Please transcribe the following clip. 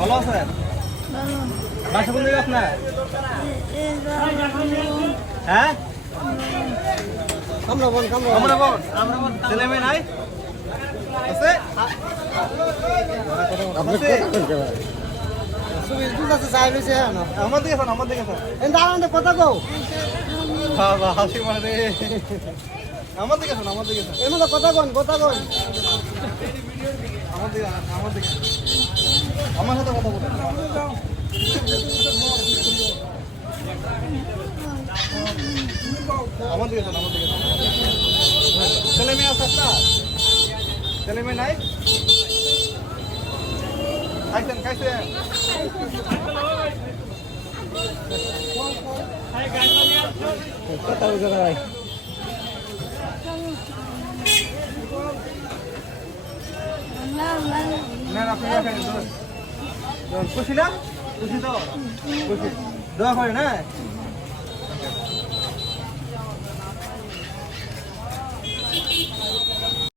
ভালো আছেন? বাসা কোন জায়গা আপনার? হ্যাঁ কামরাবন। ছেলে মেয়ে নাই আছে? আমার দিকে কথা কও বাবা হাসি মারে আমার দিকে এর মধ্যে কথা কন আমার সাথে কথা বলুন। আমার দিকে ছেলে মেয়ে আছে আপনার? ছেলে মেয়ে নাই? খাইছেন কথা বলতে ভাই না আপনি খুশি না? খুশি তো খুশি দোয়া করেন। হ্যাঁ